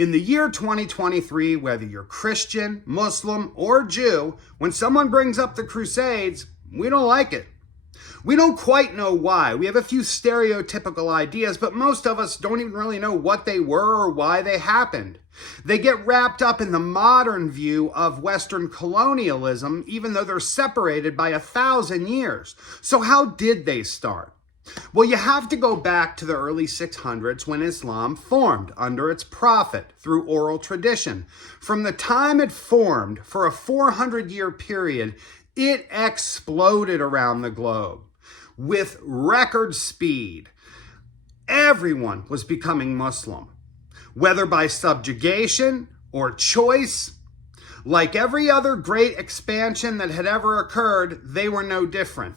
In the year 2023, whether you're Christian, Muslim, or Jew, when someone brings up the Crusades, we don't like it. We don't quite know why. We have a few stereotypical ideas, but most of us don't even really know what they were or why they happened. They get wrapped up in the modern view of Western colonialism, even though they're separated by 1,000 years. So how did they start? Well, you have to go back to the early 600s when Islam formed under its prophet through oral tradition. From the time it formed for a 400-year period, it exploded around the globe with record speed. Everyone was becoming Muslim, whether by subjugation or choice. Like every other great expansion that had ever occurred, they were no different.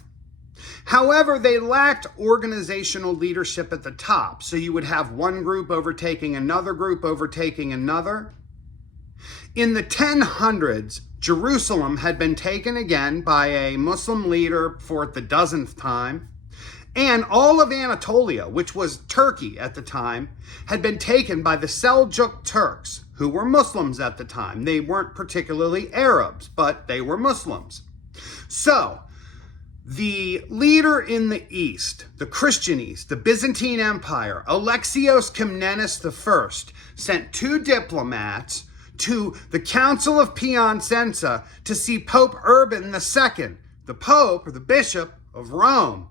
However, they lacked organizational leadership at the top, so you would have one group overtaking another group overtaking another. In the 1000s, Jerusalem had been taken again by a Muslim leader for the dozenth time, and all of Anatolia, which was Turkey at the time, had been taken by the Seljuk Turks, who were Muslims at the time. They weren't particularly Arabs, but they were Muslims. So, the leader in the East, the Christian East, the Byzantine Empire, Alexios Komnenos I, sent 2 diplomats to the Council of Piacenza to see Pope Urban II, the Pope or the Bishop of Rome.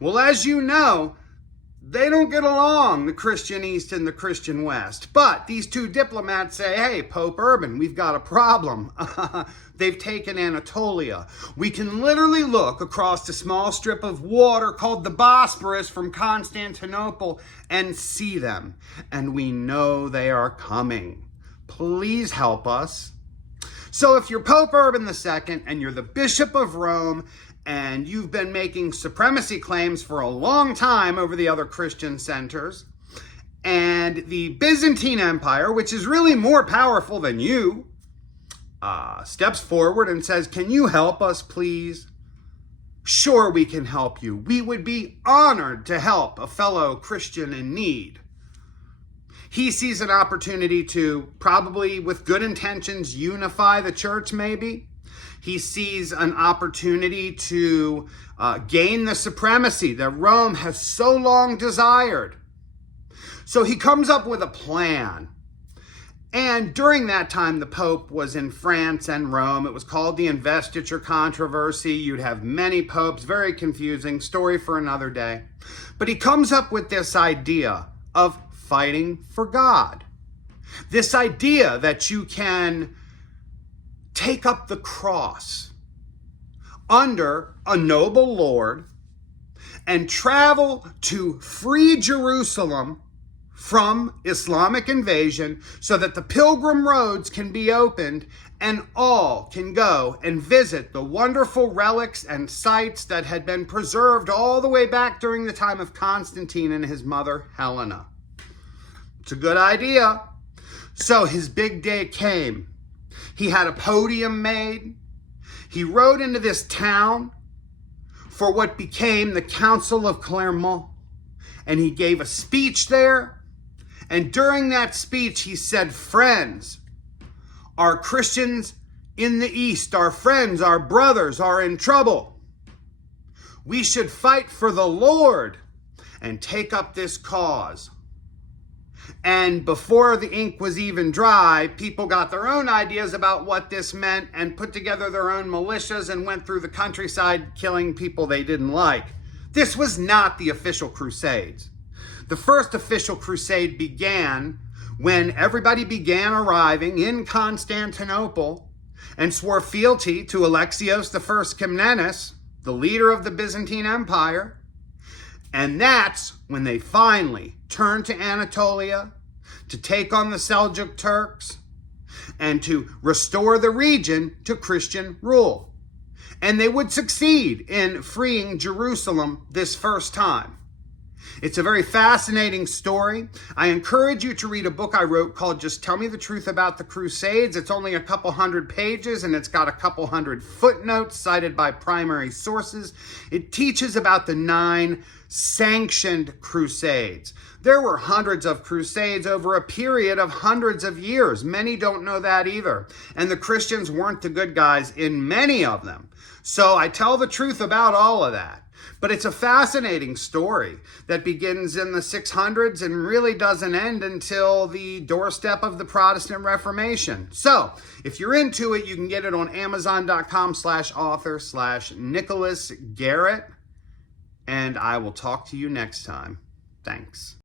Well, as you know, they don't get along, the Christian East and the Christian West. But these 2 diplomats say, hey, Pope Urban, we've got a problem. They've taken Anatolia. We can literally look across a small strip of water called the Bosporus from Constantinople and see them. And we know they are coming. Please help us. So if you're Pope Urban II and you're the Bishop of Rome and you've been making supremacy claims for a long time over the other Christian centers, and the Byzantine Empire, which is really more powerful than you, steps forward and says, can you help us, please? Sure, we can help you. We would be honored to help a fellow Christian in need. He sees an opportunity to, probably with good intentions, unify the church maybe. He sees an opportunity to gain the supremacy that Rome has so long desired. So he comes up with a plan. And during that time, the Pope was in France and Rome. It was called the Investiture Controversy. You'd have many popes, very confusing, story for another day. But he comes up with this idea of fighting for God. This idea that you can take up the cross under a noble Lord and travel to free Jerusalem from Islamic invasion so that the pilgrim roads can be opened and all can go and visit the wonderful relics and sites that had been preserved all the way back during the time of Constantine and his mother Helena. It's a good idea. So his big day came. He had a podium made. He rode into this town for what became the Council of Clermont, and he gave a speech there. And during that speech, he said, friends, our Christians in the East, our friends, our brothers are in trouble. We should fight for the Lord and take up this cause. And before the ink was even dry, people got their own ideas about what this meant and put together their own militias and went through the countryside killing people they didn't like. This was not the official Crusades. The first official crusade began when everybody began arriving in Constantinople and swore fealty to Alexios I Komnenos, the leader of the Byzantine Empire. And that's when they finally turned to Anatolia to take on the Seljuk Turks and to restore the region to Christian rule. And they would succeed in freeing Jerusalem this first time. It's a very fascinating story. I encourage you to read a book I wrote called Just Tell Me the Truth About the Crusades. It's only a couple hundred pages and it's got a couple hundred footnotes cited by primary sources. It teaches about the 9 sanctioned crusades. There were hundreds of crusades over a period of hundreds of years. Many don't know that either. And the Christians weren't the good guys in many of them. So I tell the truth about all of that. But it's a fascinating story that begins in the 600s and really doesn't end until the doorstep of the Protestant Reformation. So if you're into it, you can get it on Amazon.com/author/Nicholasdgarrett. And I will talk to you next time. Thanks.